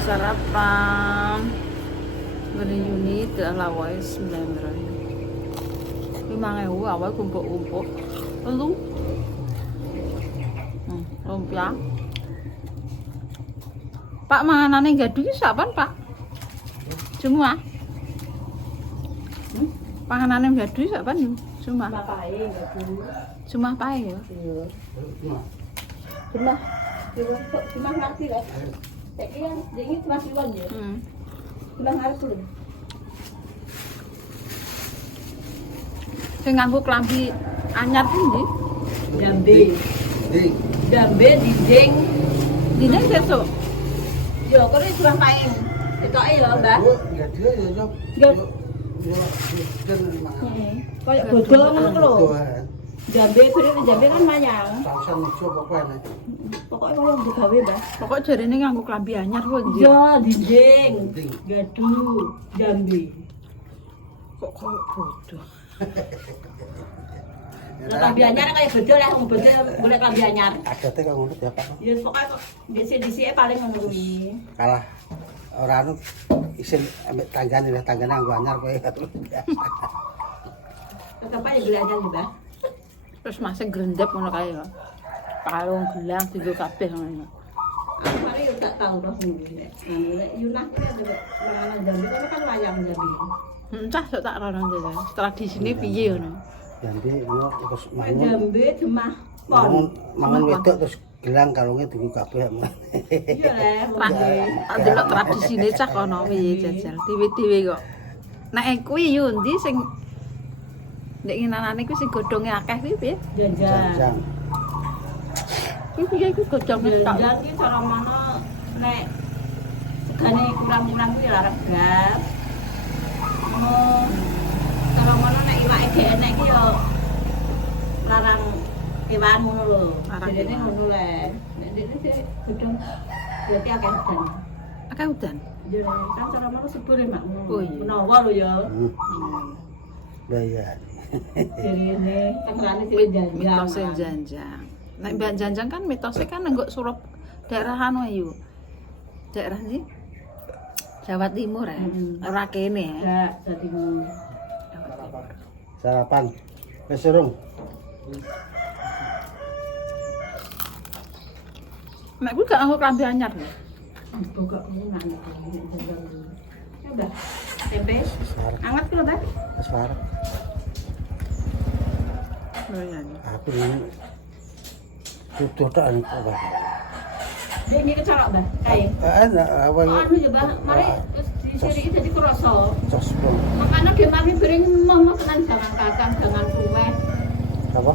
sarapan beri unit lawai 9.000 5.000 awal kumpul-kumpul lu lumpia Pak manganane gaduh iki sapan Pak semua panganane gaduh sapan semua cuma pae ya Cuma ngerti lah. Saiki kan jenenge cuma siwon ya. Cuma ngarep lho. Sing nganggo klambi anyar ki ndi? Jambe. Jambe dijing. Dine sesuk. Yo kene cuma paing. Etoke ya, Mbah. Ya dia ya yo. Kayak bodol ngono lho. Jambe jambe kan manyang. Samsan ijo pokoknya. Pokoknya kalau digawe, Mbah. Pokok jarine nganggo klambi anyar kuwi ndi? Yo dijing. Gaduh, jambe. Kok bodoh. Klambi anyar kayak bodol lah, wong bodol golek klambi anyar. Adate kok ngono ya Pak. Ya pokoknya kok dhisik-dhisike paling ngono kuwi. Kalah ora anu isin ambek tanggane nganggo anyar kowe. Tetep aja golek anyar ya, Mbah. Terus masih grendep ngono kae ya. Kalung gelang digo kabeh ngono. Aku mari yo tak tau roh ngene. Nek Yunah kuwi ada manganan jambe kono kan wayang jambe. Entah sok tak rono jare. Tradisine piye ngono. Jambe ngono terus Jambe demah pon. mangun wedok terus gelang kalunge digo kabeh. Iya le. Tak delok tradisine cah kono piye jajal. Dewe-dewe kok. Nek kuwi yo ndi sing nek ngenanane kuwi sing godhonge akeh kuwi piye? Janjang. Kuwi piye kuwi godhong tok. Janjang iki cara mana nek segane kurang-kurang kuwi lara gas. Oh. Cara mana nek iwake dhek enek iki yo larang kewan ngono lho. Jadi ngono le. Nek dene sih gedung berarti akeh udan. Akeh udan. Iya, kan cara mana sepure mak ngono. Oh iya. Menawa lho ya. Bayar. Jadi ini tangerane sih janjang. Mitose janjang. Nek mbak janjang kan mitose kan nggak surup daerah anu ayu. Daerah sih Jawa Timur ya. Ora kene ya. Ya, jadi ngono. Sarapan. Wis urung. Nek kuwi gak nganggo klambi anyar lho. Bogok ngono nak janjang. Ya udah. Tempe. Anget ki lho, Mbak. Wis warep. Oh iya. Aku ini tutup tak ni apa. Dia ini kecolok, Mbak. Kae. Apa Oh, anu ya, Mbak. Mari terus disiriki jadi kerasa. Jos bro. Makanya dia mari bering mau tenan jangan kacang, jangan kue. Apa?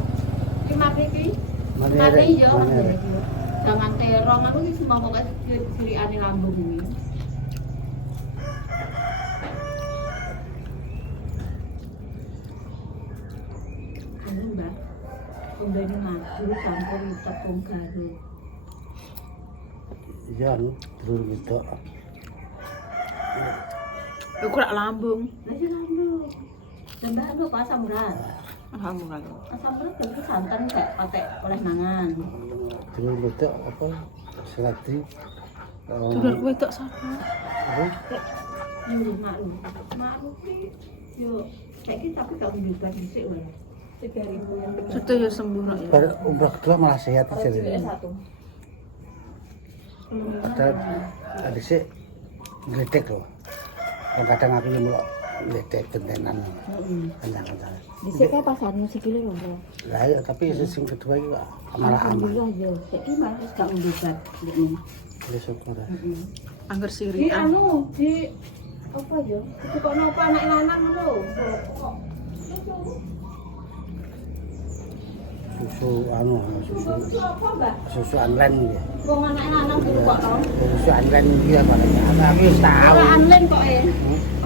Iki mari iki. Mari yo. Jangan terong aku iki semua pokoke sirikane lambung iki. Anu, Mbak. Kombene madu campur tepung garu. Iya, terus gitu. Iku lak lambung. Lah ya lambung. Tambah anu apa asam urat. Alhamdulillah. Asam urat itu santan kayak pakai oleh mangan. Terus gitu apa? Selati. Dulur kowe tok sapa? Apa? Nyuruh maklum. Maklum ki yo saiki tapi gak menjubat dhisik wae. 3.000 yang Sudah ya sembuh nok ya. Pada umrah kedua malah sehat aja. satu. Ada sih gledek loh. Kadang aku yang mulai gledek gentenan. Kencang-kencang. Dhisik kae pasarnya sikile lho. Lah ya tapi sing kedua itu malah aman. Alhamdulillah yo. Saiki mah wis gak menjubat ndekne. Ya syukur. Angger Di sirian. anu di apa yo? Itu kok napa anak lanang lho. Susu anu, Susu apa, Mbak? susu online ya. Wong anak lanang kudu kok to. Susu online dia paling aku wis tahu. Ora anlen kok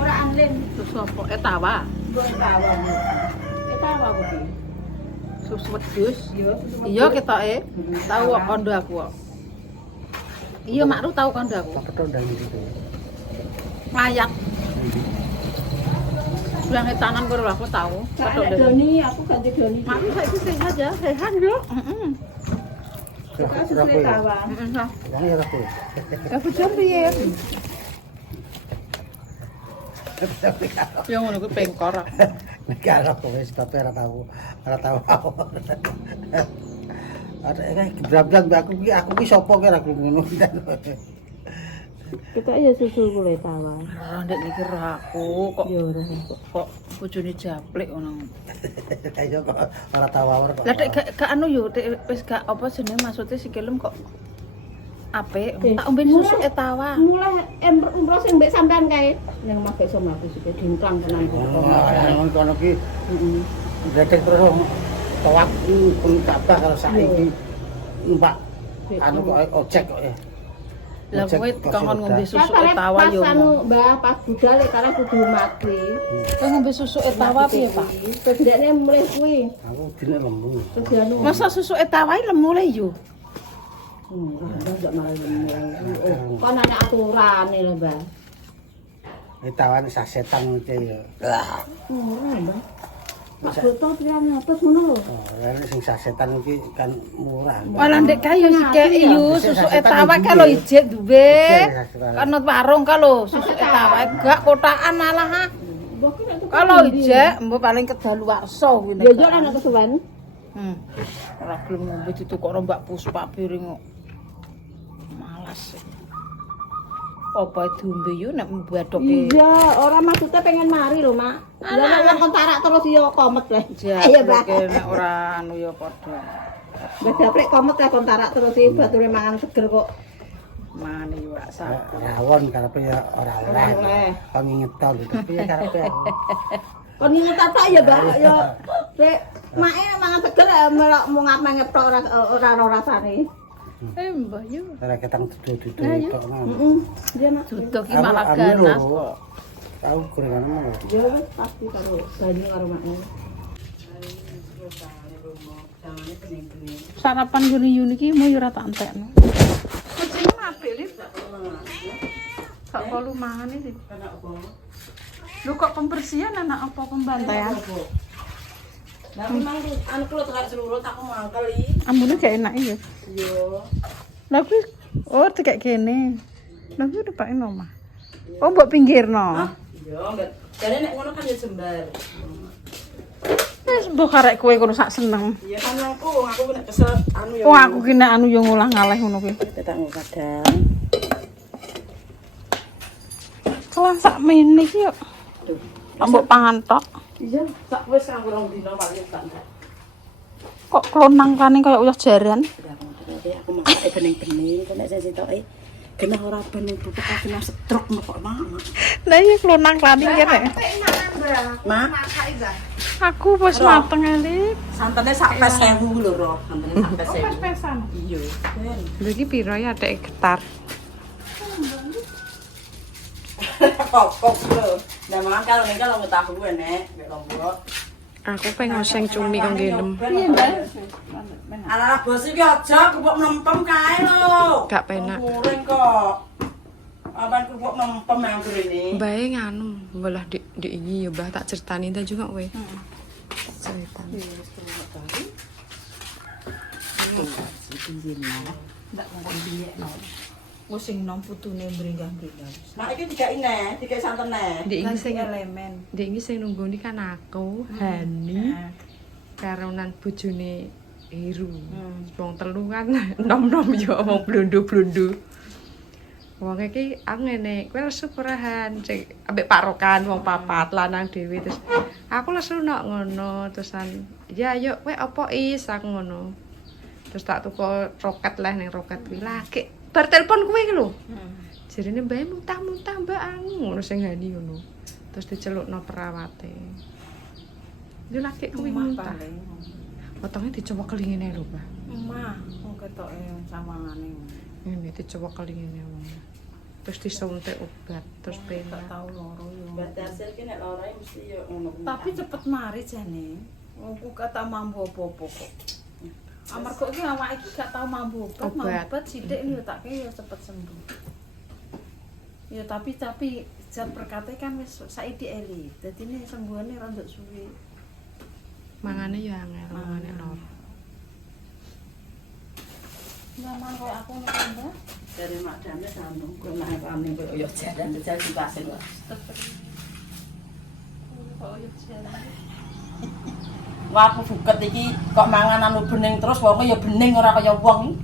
Ora anlen. Susu apa? Etawa. Gue tawa. Tawa kuwi. Susu wedhus. Yo, Iya ketoke. Tahu kok kondo aku kok. Iya makru tahu kondo aku. Apa tuh ndang gitu. Layak. Bilang tanan karo aku tahu. Ada Doni, aku ganti Doni. Makru saiki sehat ya, sehat yo. Suka susu tawar. Yang ya aku. Ya bujur piye? Yang ngono kuwi pengkor. Nek arep wis kabeh ora tahu aku. Ada kayak gebrabrak aku ki sapa ki ora ngono. Kita ya susu kulit tawar. Ora ndek mikir aku kok Ya ora. kok bojone japlek ngono. Ayo kok ora tahu kok. Lah dek gak anu yo dek wis gak apa jenenge maksude sikilem kok apik. Tak ombe susu tawa. Mulai umroh sing mbek sampean kae ning mabe iso mlaku sik dingklang tenan kok. Ngono kono ki. Gledek terus tawak pun kabah kalau saiki numpak anu kok ojek kok ya. Lah kowe kangen ngombe susu Pas tawa yo. anu Mbah pas budal karena kudu mati. Kowe ngombe susu tawa piye, Pak? Terus ndekne mulih kuwi. Aku dine lembu. Terus dia anu. Masa susu tawa lemu le yo. Enggak malah lembu. Kan ana aturane lho, Mbah. Tawane sasetan iki ya. Mbah. Pak botol pirang atus ngono lho. Oh, lha sing sasetan iki kan murah. Walah ndek kayu sikek yo susu tawa kalau ijek duwe. Kan warung kalau susu tawa gak kotakan malah. Kalau ijek mbok paling kedaluwarsa kuwi. Ya yo ana kesuwen. Ora gelem ngombe ditukokno Mbak Puspa piring kok. Malas. Apa diombe yo nek mbadoke. Iya, ora maksudnya pengen mari lho, Mak. Lah nek kontarak terus yo komet le. Iya, Mbak. Nek ora anu ya padha. Mbak Daprek komet ya kontarak terus iki bature mangan seger kok. Mane yo ora sah. Rawon karepe ya ora oleh. Kon ngetol tapi ya karepe. Kon nginget tak ya, Mbak. Yo rek make mangan seger melok mung ngepek ora rasane. Mbah yo. Ora ketang dudu-dudu tok ngono. Heeh. Iya, Mak. Duduk iki malah ganas kok. Tahu gorenganmu. Ya pasti karo banyu karo makne. Sarapan yuni-yuni iki mau yo ora tak entekno. Kucing apik lho. Kok perlu mangan iki. Lho kok pembersihan anak apa pembantaian? Lah memang anu kulo terak seluruh aku mangkel iki. Ambune gak enak ya. Yo. Lah kuwi oh tekek kene. Lah kuwi dipake omah. Oh mbok pinggirno. Yo, enggak. Jane nek ngono kan ya jembar. Wis mbok karek kowe kono sak seneng. Iya kan aku nek kesel anu ya. Oh aku ki nek anu yo ngolah ngaleh ngono kuwi. Tetak kadang. Kelang sak mene iki yo. Tuh. Ambok pangan tok. Iya, sak wis kanggo rong dina paling tak. Kok klonang kane kaya uyah jaran. Aku masak bening-bening kok nek saya sitoke genah ora bening bubuk aku kena stroke kok mama. Lah iya klonang kane kene. Ma, Aku wis mateng elik. santene sak pes 1000 lho, Ro. Santene sak pes 1000. Pesan. Iya. Lha iki piro ya adek getar? Kok lho. Nah, mangan kalau nek kalau tahu nek, nek lombok. Aku pengen ngoseng cumi kang gelem. Iya, Mbak. Alah bos iki aja kok mempem kae lho. Gak penak. Goreng kok. Aban kok mempem yang rene. Bae nganu, belah di ini ya Mbah tak ceritani ta juga kowe. Cerita. Ndak ngomong biye no. Ngosing nom putune mbrenggah-mbrenggah. Nah iki tiga santene. Di ini sing elemen. Di ini sing nunggoni kan aku, Hani, karonan bojone Heru. Wong telu kan nom-nom yo wong blondo-blondo. Wong iki aku ngene, kowe lesu perahan sing ambek Pak Rokan wong papat lanang dhewe terus aku lesu nok ngono terusan ya ayo kowe apa is aku ngono. Terus tak tuku roket lah ning roket kuwi lagi bar telepon kowe iki lho. Jarine mbae muntah-muntah Mbak anu ngono sing Hani ngono. Terus dicelukno perawate. Yo lagi kuwi muntah. Potongnya dicoba kelingine lho, Mbak. Emah, wong ketoke samangane. Ini dicoba kelingine wong. Terus disuntik obat, terus penak. Tahu loro yo. Obat hasil ki nek loro mesti yo ngono. Tapi cepet mari jane. Aku gak tau mampu apa-apa kok. Amarga iki awake iki gak tau mampu obat sithik yo tak kira cepet sembuh. Ya tapi zat perkate kan wis saiki eli. Dadine sembuhane rondok suwi. Mangane ya angel, mangane loro. Nyaman koyo aku ngono. Dari madamnya sambung kowe mah kami koyo yo jalan jajal di pasir wae. Koyo jalan. Wah aku buket iki kok mangan anu bening terus wong ya bening ora kaya wong.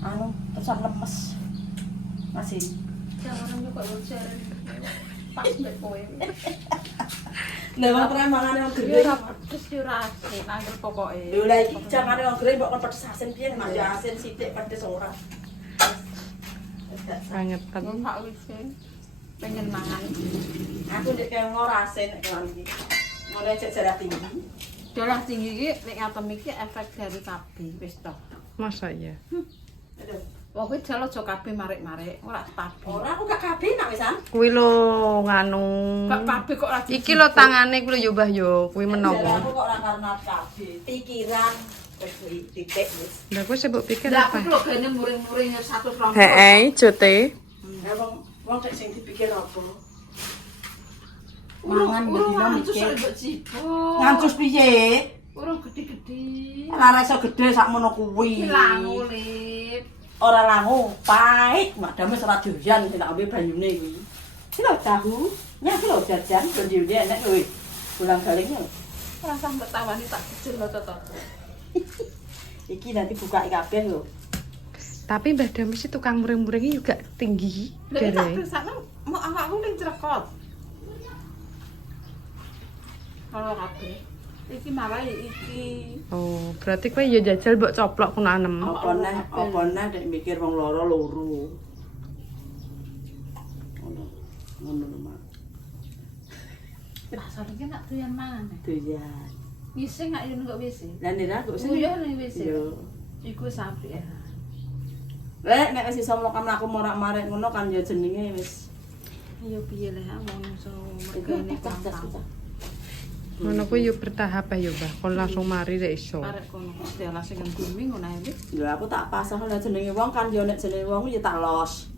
Anu terusan lemes. Masih. Jangan koyo jalan. Pas mbek kowe. Lah wong keren mangane wong Yo gede. ora pedes yo ora asin angel pokoke. Lho lah iki jangane wong gede mbok kon pedes asin piye mak ya asin sithik pedes ora. Banget Yo kan. tak wis pengen mangan. Aku ndek kaya ora asin nek kan iki. Ngono cek darah tinggi. Darah tinggi iki nek ngatem iki efek dari kabeh wis to. Masa iya? Aduh. Wong kuwi jalo aja kabeh marik-marik, ora stabil. Ora aku gak kabeh nak wisan. Kuwi lho nganu. Gak kabeh kok ora Iki lho tangane kuwi lho yo Mbah yo, kuwi Aku menawa. kok ora karena kabeh. Pikiran wis kuwi titik wis. Lah kuwi sibuk pikir Lah aku apa? lho gene muring-muring 120. Heeh, jote. Ya wong tek sing dipikir apa? Mangan bedino mikir. mikir. Mbok ciput. Ngancus piye? Urung gede-gede. Lara iso gede sakmono kuwi. Hilang ulip. Ora langu, pahit, madame ora doyan nek ambe banyune kuwi. Iki lho tahu, nya iki lho jajan banyune enek kuwi. Pulang galingnya. Ora sampe tawani tak kecil lho to. Iki nanti buka kabeh lho. Tapi Mbah Damis itu tukang muring-muringi juga tinggi. Lha tak Dere. kesana mau awakku ning crekot. Kalau kabeh. Iki malah iki. Oh, berarti kowe ya jajal mbok coplok kono anem. Apa neh nek mikir wong loro. Ngono lho, Mak. Lah sarenge nak doyan mangan. Doyan. Wise gak yo kok wise. Lah nira kok sing Uyuh ning wise. yo. Iku sapi ya. Lek nek wis iso mlaku morak-marik ngono kan ya jenenge wis. Yo piye leh ngono so Iku mergane pecah. Ngono kuwi yo bertahap ya, Mbah. Kon langsung mari rek iso. Arek kono Stella sing ngumi ngono ae wis. Ya aku tak pasah lah jenenge wong kan ya nek jenenge wong ya tak los.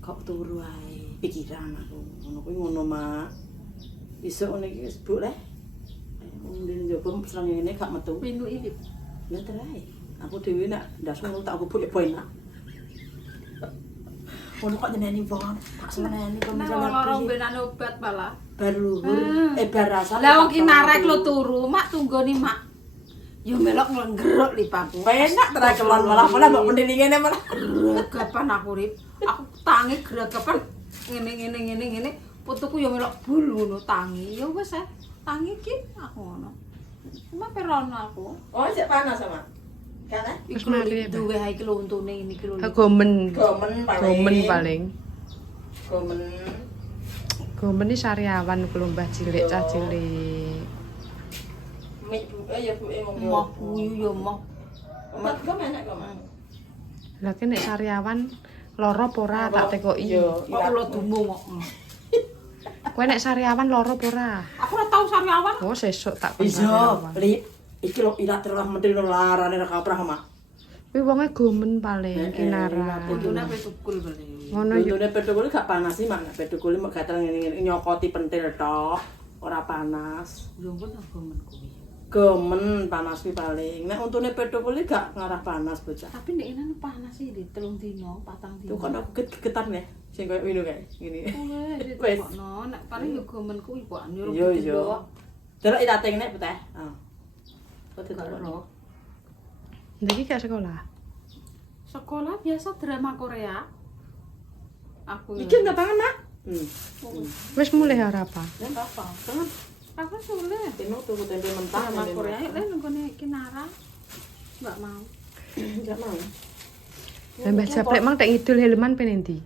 Kok turu ae pikiran aku. Ngono kuwi ngono, Mak. Isuk ngene iki wis buk leh. Wong ndene njaba serang ngene gak metu. Pindu iki. Ya terae. Aku dhewe nek ndas ngono tak gubuk ya enak. Ono kok nyeneni wong, tak seneni kok Nek misalnya lara piye. mbenan obat malah. Bar luhur, bar rasa. Lah wong ki narek lo turu, mak tunggoni mak. Yo melok nggerok lipaku. Enak terae kelon malah mbok mendeli ngene malah. Gregapan aku rip. Aku tangi gregapan ngene. Putuku yo melok bul ngono tangi. Ya wis tangi ki aku ngono. Cuma perono aku. Oh, cek panas sama. Kan eh? Terus Iku lho mari ya, Mbak? duwe iki lho untune ini iki lho. Gomen. Gomen paling. Gomen paling. Gomen. Gomen iki sariawan ku lho Mbah cilik cah cilik. Mik buke ya buke mong yo. Moh kuyu yo moh. Omat gomen enak gomen. Lah ki nek sariawan lara apa ora tak tekoki. Yo, Kok kula dumung kok. Kowe nek sariawan lara apa ora? Aku ora tau sariawan. Oh, sesuk tak kon Iso, sariawan. Li. Iki lho ilat terus mendel larane ra kaprah, Mak. Kuwi wonge gomen paling kinaran. Untune pe tukul beli. Ngono yo. Untune pedokul gak panas sih, Mak. Pedokul mek gatel ngene-ngene nyokoti pentil tok. Ora panas. Yo pun gomen kuwi. Gomen panas kuwi paling. Nek untune pedokul gak ngarah panas bocah. Tapi nek ini panas sih di 3 dino, 4 Tuh dino. kan aku gegetan ya. Sing koyo ngono kae, ngene. Wes, Wes. ditokno nek paling yo gomen kuwi kok nyuruh Yo gitu yo. doang. Delok itate ngene putih. Heeh. Kok Gak tetep ero. Ndek gak sekolah. Sekolah biasa drama Korea. Aku Iki enggak pangan, Mak. Wis mulai ora apa? Nek apa? Kan Aku sulit. teno tuku tempe mentah Drama tempe Korea mentah. lek nggone Kinara. Enggak mau. Enggak mau. Lah Mbah Japlek mang tek ngidul helman pen endi?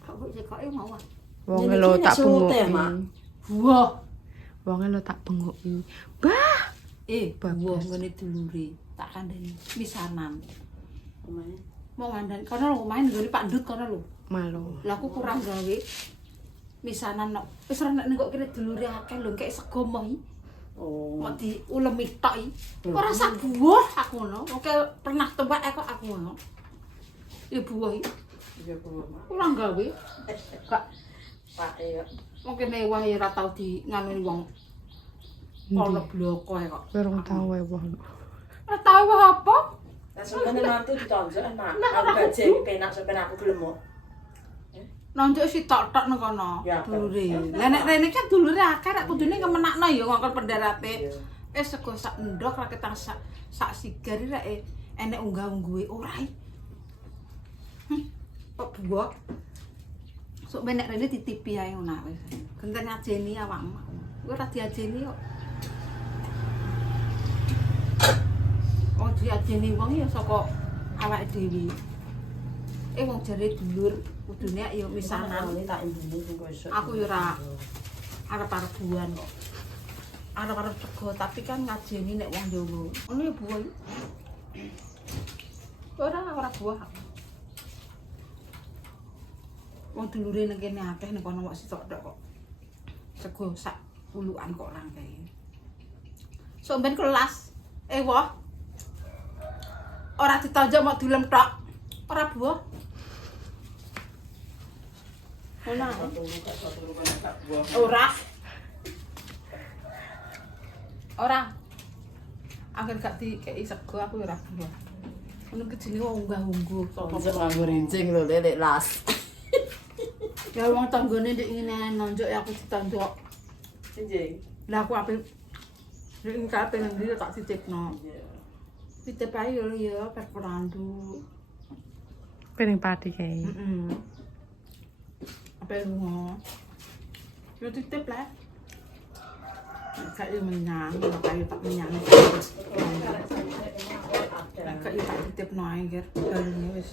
Kok cekoke mau ah. Wonge Ini lho iki tak nek sote, bengoki. Mak. Wah, Wonge lho tak bengoki. Bah, bawa Bablas. ngene dulure. Tak kandhani misanan. Kemana? Mau ngandani kono lho main nggone Pak Ndut kono lho. malu. Lah aku kurang gawe. Misanan no. Wis ora nek kok kene dulure akeh lho kek sego moh iki. Oh. Mau diulemi tok iki. Ora sak buah aku ngono. Oke pernah tebak kok aku ngono. Ya buah iki. Iya, Bu, Mak. Kurang gawe. Gak Pak iya. mungkin mewah ya ora tau di nganuni wong. Ono bloko kok. Kowe rong tau wae wong. Ora tau apa? Sampeyan mantu ditonjok enak. Aku gaji iki penak sampeyan aku gelem kok. Nonjok si tok-tok nang kono. Ya, Dulure. Lah nek rene kan dulure akeh rek kudune kemenakno ya ngongkon pendarate. Sego sak endok ra ketang sak sigar rek enek unggah-ungguhe ora. Kok buak. Sok benek rene titipi ae ngono wis. Genten ngajeni awakmu. Kowe ora diajeni kok. Oh diajeni wong ya saka awake dhewe. Wong jare dulur kudune ya misanan. Tak imbune sing kok esuk. Aku ya ora arep-arep buan kok. Arep-arep sego tapi kan ngajeni nek wong Jawa. Ngono ya buah. Ora buah. Wong dulure nang kene akeh nek kono mok sitok tok kok. Sego sak puluhan kok rangkei. Sok ben kelas. Woh. Ora ditonjok mok dilem tok. Ora buah. Ora. Angger gak dikei sego aku ora buah. Ngono ki jenenge wong unggah-ungguh sapa nganggo rincing lho lek las. ya wong tanggane ndek ngene nonjok ya aku ditonjok. Rincing. Lah aku ape ning kape nang ndi tak titipno. Titip ae yo ya perperandu. Piring pati kae. Heeh. Apa lunga? Yo titip lah. Kayak menyang, kayak tak menyang. Kayak tak titip ae ger bareng wis.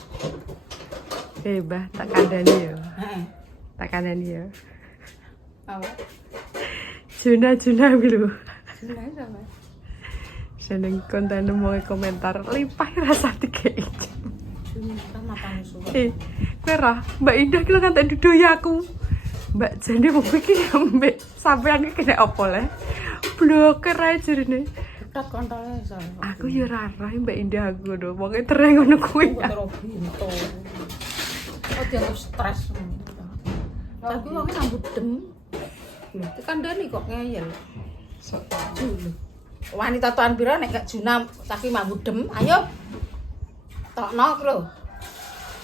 Bah, tak kandani ya. Heeh. Tak kandani ya. Apa? Juna dulu. Seneng sama. Seneng konten mau komentar limpah rasa dikei. Kan makan suwe. Kowe ra, Mbak Indah ki lho ngantek dudoya aku. Mbak jane mau iki mbek sampean iki kena opo le? Bloker ae jarine. Tak kontole soalnya. Aku ya ora roh Mbak Indah aku lho. Pokoke tereng ngono kuwi. Terus bintu. Oh dia stres. Tapi wong sambut dem. Tekan dani kok ngeyel. Sok dulu. Wanita tuan pira nek gak junam tapi mambut dem, ayo. Tokno lho.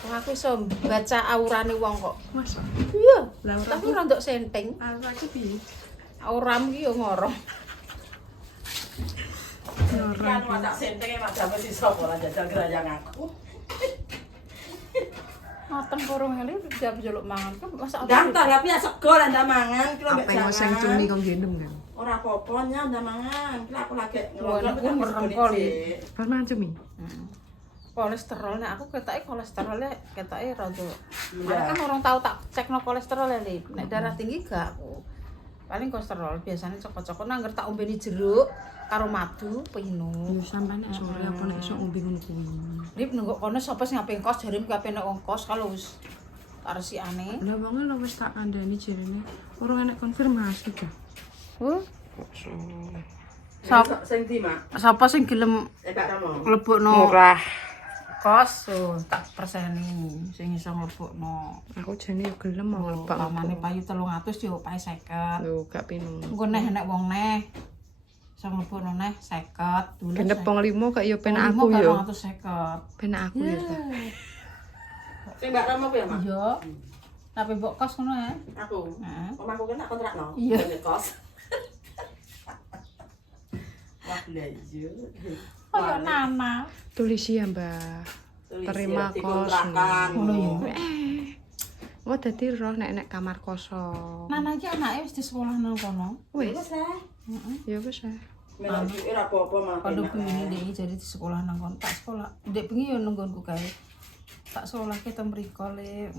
Wong aku iso baca aurane wong kok. Masa? Iya. Lah Tapi ora nduk senteng. aku piye? Auramu ki yo ngorong. Kan masak senteng mak jamu si sapa lah jajal gerayang aku. Mateng korong ngene jam jeluk mangan kan masak Gantar tapi ya sego lah ndak mangan, ki lho mbek Apa yang sing cumi kok gendem kan? Ora apa-apa nya ndak mangan. Ki aku lagi Aku merengkol. Pas mangan cumi. Kolesterol nek aku ketake kolesterolnya ketake rada. Kan orang tahu tak cekno kolesterol ya, Lip. Nek darah tinggi gak aku. Paling kolesterol biasanya cokot-cokot nangger tak ombeni jeruk karo madu pinu. Ya sampean nek sore apa nek iso ngombe ngono kuwi. Lip nengok kono sapa sing ape kos jarem ku ape nek wong kos kalau wis resikane. Lah wong lho wis tak kandhani jarene ora enek konfirmasi ta. Sing ndi, Mak? Sapa sing gelem Kak Ramo. mlebokno Murah. kos tak perseni sing iso mlebokno. Aku jane yo gelem mau nglebak. Pamane payu 300 yo pae 50. Lho gak pinu. Engko neh nek wong neh iso mlebokno neh 50 dulu. Genep wong 5 gak yo penak aku yo. 250. Penak aku yo ta. Sing Mbak Ramo ku ya, Mak? Iya. Tapi mbok kos ngono ya. Aku. Heeh. Omahku kena kontrakno. Iya. Kos. Wah, lah iya. Oh ya Nana. Tulisi ya, Mbak. Terima kos. Ngono ya. Oh dadi roh nek kamar kosong. Nana iki anake wis di sekolah nang kono. Wis. lah. Ya wis ah. Menak duwe ora apa-apa malah. Kalau pengen dia jadi di sekolah nang kono, tak sekolah. Ndek pengen yo nunggonku kae. Tak sekolah kita mriko le.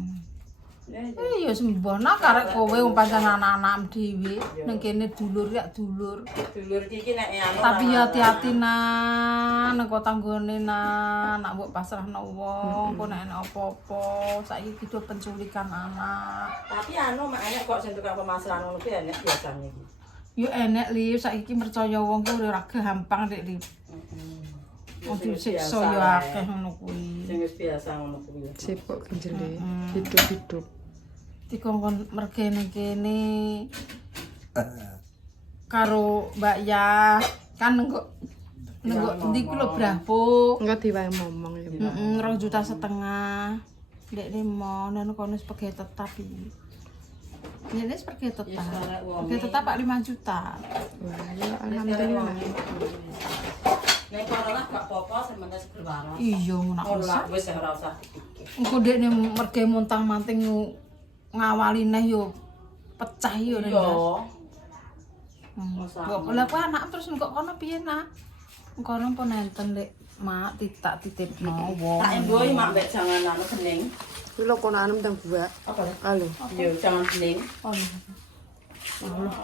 Ya sembona karek kowe wong pancen anak-anak dhewe nang kene dulur ya dulur. Dulur iki nek anu. Tapi ya hati-hati nang kok tanggone nak mbok pasrahno wong, kok nek ana apa-apa, saiki kudu penculikan anak. Tapi anu mak enek kok sing tukang pemasaran ngono ki enek biasane iki. Yo enek li saiki percaya wong ku ora gampang nek li. Wong disiksa yo akeh ngono kuwi. Sing wis biasa ngono kuwi. Sibuk genjele. Hidup-hidup. Dikongkon mergene kene karo Mbak Ya kan engko Nengok ndi ku lho brahpo. Engko diwae ngomong ya. 2,5 juta. Dek mau nang kono sebagai tetap iki. Ini sebagai tetap. Sebagai tetap Pak 5 juta. Wah, ya alhamdulillah. Nek kono lah gak apa-apa sementing seger waras. Iya ngono Ngono usah. lah wis ora usah. Engko dekne merge montang-manting ngawali neh yo pecah yo nek. Iya. Kok lha kuwi anak terus kok kono piye nak? Kono pun nenten lek mak titak titipno wong. Tak emboi mak mbek jangan anu bening. Kuwi lho kono anem teng buak. Apa ya? Halo. Iya, jangan bening. Oh.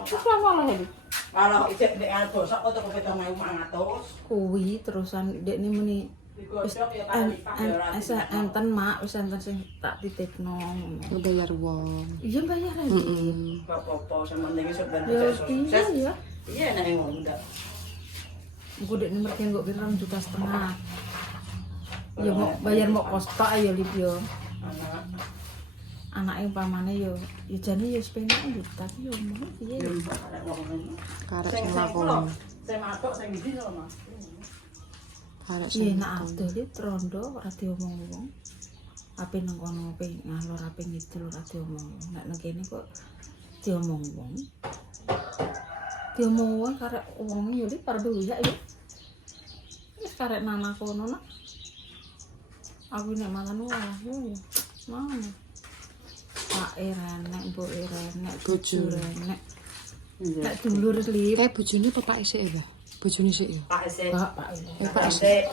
Terus lama lah iki. Kalau ijek nek anu bosok kok teko 7.500. Kuwi terusan dekne muni Digodhog ya kan lipat ya enten mak wis enten sing tak titipno. Ngebayar wong. Iya bayar aja. Gak apa-apa sementing iso ben Ya sukses. iya ya. Iya nek ngono ndak. Engko dekne mergo kok kira 2,5 juta. Ya mau bayar mau kos tok ayo Lip yo. Anak Anake umpamane yo ya jane yo sepenak yo tapi yo mau piye. yo arek ngono. Karek Sing nglakoni. Sing matok sing ndi lho Mas. Karek Iya nak adol Lip rondo ora diomong wong. Ape nang kono ape ngalor ape ngidul ora diomong. Nek nang kene kok diomong wong. Diomong wong karek wong yo Lip par dulu ya yo. Wis karek nana kono nak. Aku nek mangan wae yo ya. Mana? Pak renek, mbok renek, bojo renek. Nek dulur Lip. bojone pepak isik ya, bojone sik ya. Pak Ese. Pak Pak Ese.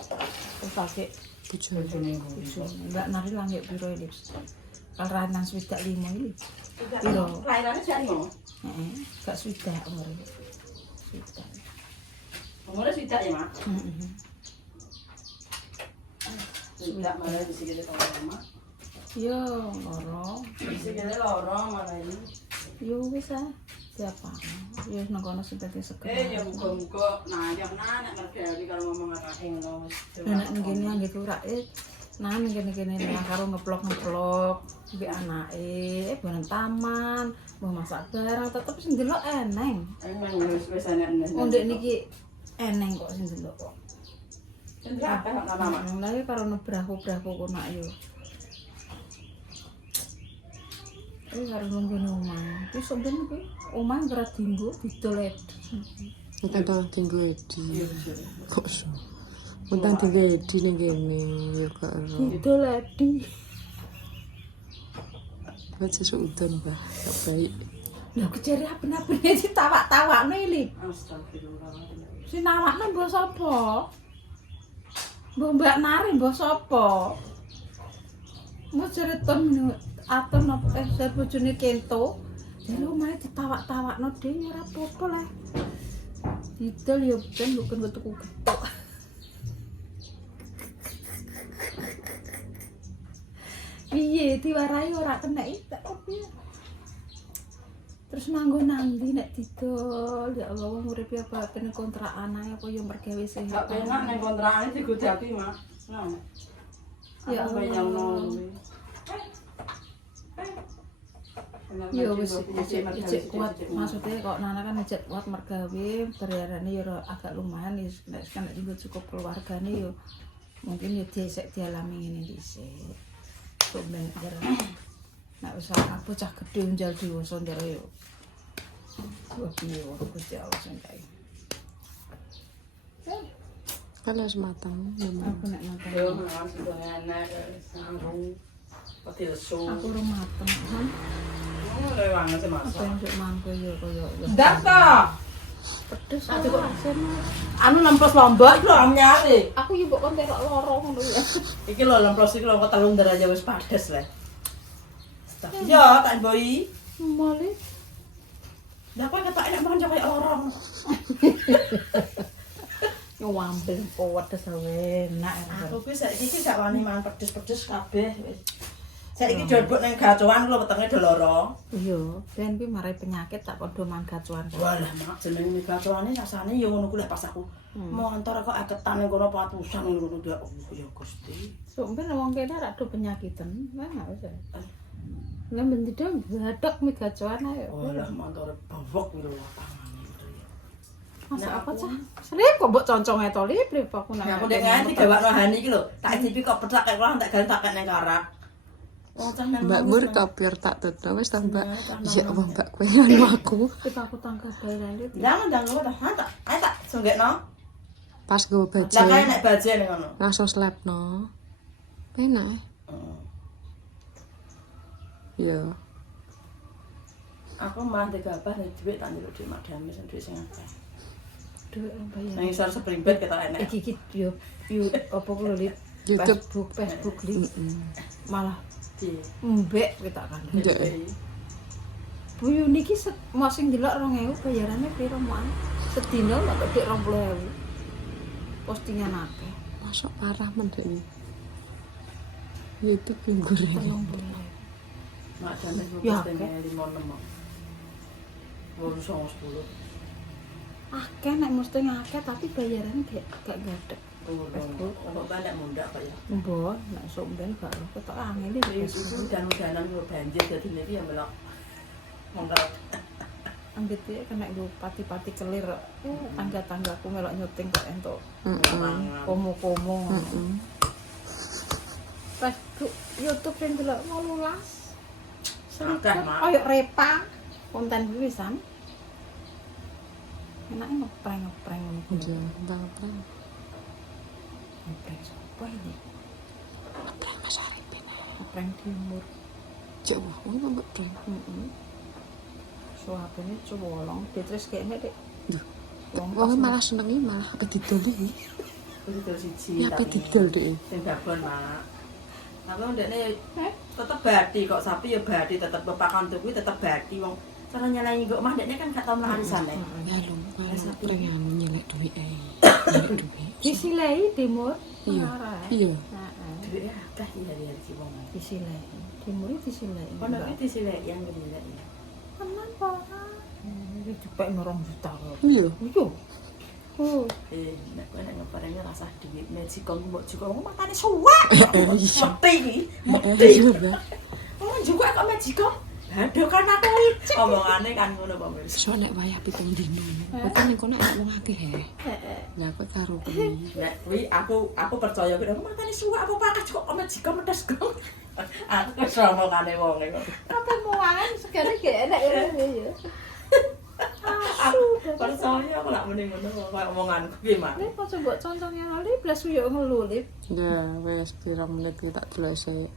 pakai Bojone. enggak nari langit piro Lip. Karanan swidak 5 iki. Piro? Lairane jane ngono. Heeh, gak swidak umure. Swidak. Umure swidak ya, Mak. Heeh. Swidak malah di sini Mak. Yo loro. Di sini loro malah ini. Yo wis ah. Siapa? Yo nang kono sing dadi seger. Ya muga-muga nayah nek ngerti kalau ngomong akeh ngono wis. Nek ngene anggit urake nah ngene-ngene lah karo ngeplok-ngeplok mbek anake bareng taman, mau masak barang tetep sing delok eneng. Emang wis enak. Wong ndek niki eneng kok sing delok kok. Sendra apa nama? Lah iki karo nebrahu-brahu kono yo. Iki karo nunggu omah. Iki sok ben iki omah berat dinggo didolet. Kadang tinggo edi. Kok so. Muntang tinggo edi ning kene ya gak ero. Didoleti. Baca sesuk udan, Mbak. Gak baik. Lho kejare aben-abene ditawak-tawakno iki. Astagfirullah. Sinawakno mbok sapa? Mbok Mbak Nari mbok sapa? Mbok cereton aton apa bojone Kento. Lha omahe ditawak-tawakno dhewe ora apa-apa lah. Didol ya ben bukan tuku getok. Piye diwarai ora kena itu piye. Terus manggon nang ndi nek didol ya Allah wong urip ya baten kontrakan ae apa yo mergawe Gak sehat. penak ning kontrakane digodaki, Mak. Ngono. Ya Aku bayang Allah. ngono. Ya wis ijek kuat maksudnya kok Nana kan ijek kuat mergawe bayarannya ya agak lumayan ya nek kan juga cukup keluargane yo mungkin ya disek dialami ngene dhisik. Kok ben nek wis aku cah gedhe njal diwasa ndek yo. Wah piye wae Gusti Allah sing kae. Kan harus matang. Aku nek nonton. Yo nang enak sambung. Pati lesu. Aku ora mateng. Han. Oh, lewangan sih Apa masak. yang nduk mangko yo koyo Ndak ta. pedes kok asin. Anu lempos lombok iku lho nyari. Aku yo mbok kon terok loro ngono ya. Iki lho lempos iki lho kok telung aja wis padas le. Yo tak boi. Male Lah kowe ketok enak makan koyo lorong. ngwambel pedes ae enak. Aku kuwi saiki iki gak wani mangan pedes-pedes kabeh wis. Saiki jodhok ning gacoan lho wetenge do lara. Iya, ben kuwi marai penyakit tak padha mangan gacuan. Walah mak jenenge gacoane rasane ya ngono kuwi lek pas aku montor kok aketan ning kono patusan ngono ya Allah ya Gusti. Sok ben wong kene rak do penyakiten, mana wis. Lah ben tidak badak mi gacuan ae. Walah montor bawok kuwi lho tangane itu ya. Masak Nah, apa aku- cah? Lip kok mbok conconge to lip aku nang. Aku ndek nganti gawakno hani iki lho. Tak icipi kok petak kayak kurang tak gawe tak nang karak. Wong cah nang Mbak ngomong Mur seneng. kopior tak tutup wis ta Mbak. Seneng, Ya Allah Mbak kowe ngono aku. Lip aku tangga bayaran lip. Jangan jangan gue tak, ayo tak sunggekno. Pas gue Lah kae baju nek baje ning ngono. langsung slepno. Enak. Ya. Aku mah digabah nek dhuwit tak njaluk dhuwit madame sing dhuwit sing akeh. Duit bayar. Nang isor springbed ketok enek. Iki yo apa ku lho lip. YouTube. Facebook lip. Malah Piye? mbek kita kan. Ndak. Bu Yuni ki mau sing delok 2000 bayarannya piro moan? Sedina lak dik 20.000. Postingan akeh. Masuk parah men dek iki. YouTube yang gue 30.000. Madame ku Ya, posting akeh. 5-6. Wong 10. Akeh nek mesti ngakeh tapi bayarannya gak gadek. Kok balik mundak kok ya. Mbok nek sok ben gak lho ketok angel iki. Itu dan-danan kok banjir dadi nek ya melok. Monggo. Anggit ya kena gue pati-pati kelir. Tangga-tanggaku melok nyuting kok entuk komo-komo. Facebook, YouTube yang delok 18. Akeh, Mak. Koyo repa konten pisan. Enake ngeprank ngono kuwi. Ya, banget lah. Ngeprank sapa ini? Prank Mas Arifin. Ngeprank timur. Coba, ngono mbak prank. Heeh. Suapane colong, Beatrice kene Dik. Duh. Wong Wong malah senengi malah apa didol iki. Itu siji. Ya apa didol dek. Sing babon, Mak. Tapi ndekne tetep badi kok sapi ya badi tetep bepakan tuh kuwi tetep badi wong cara nyelengi kok mah ndekne kan gak tau melarisane. Ya lho, kalau prank nyelek duit ae. Nyelek duit. disilei timur. Iya. Marah. Iya. Heeh. Duit akeh ya si wong. Disilei. Timur iki disilei. Ono kuwi disileki yang nyeleki. Tenan po. Iki cepet 2 juta kok. Iya. Iya. Oh, Nek kowe nek ngeparenge rasah duit Mexico mbok juga wong matane suwek. Mati iki. Mati. Wong juga kok Mexico. Aduh kan aku licik. Omongane kan ngono Pak Mirs. So nek wayah 7 dino. Kok ning kono enak wong akeh he. Lah kowe karo kuwi. Nek kuwi aku percaya kuwi matane suwek apa pakas kok Mexico medes kok. Aku wis omongane wong e kok. apa muan sekarang gak enak ya. Aku percaya aku lak muni ngono kok omonganku ki mah. Lip kok coba contohnya lip, blas yo ngeluh lip. Ya, wes pira menit iki tak delok sik.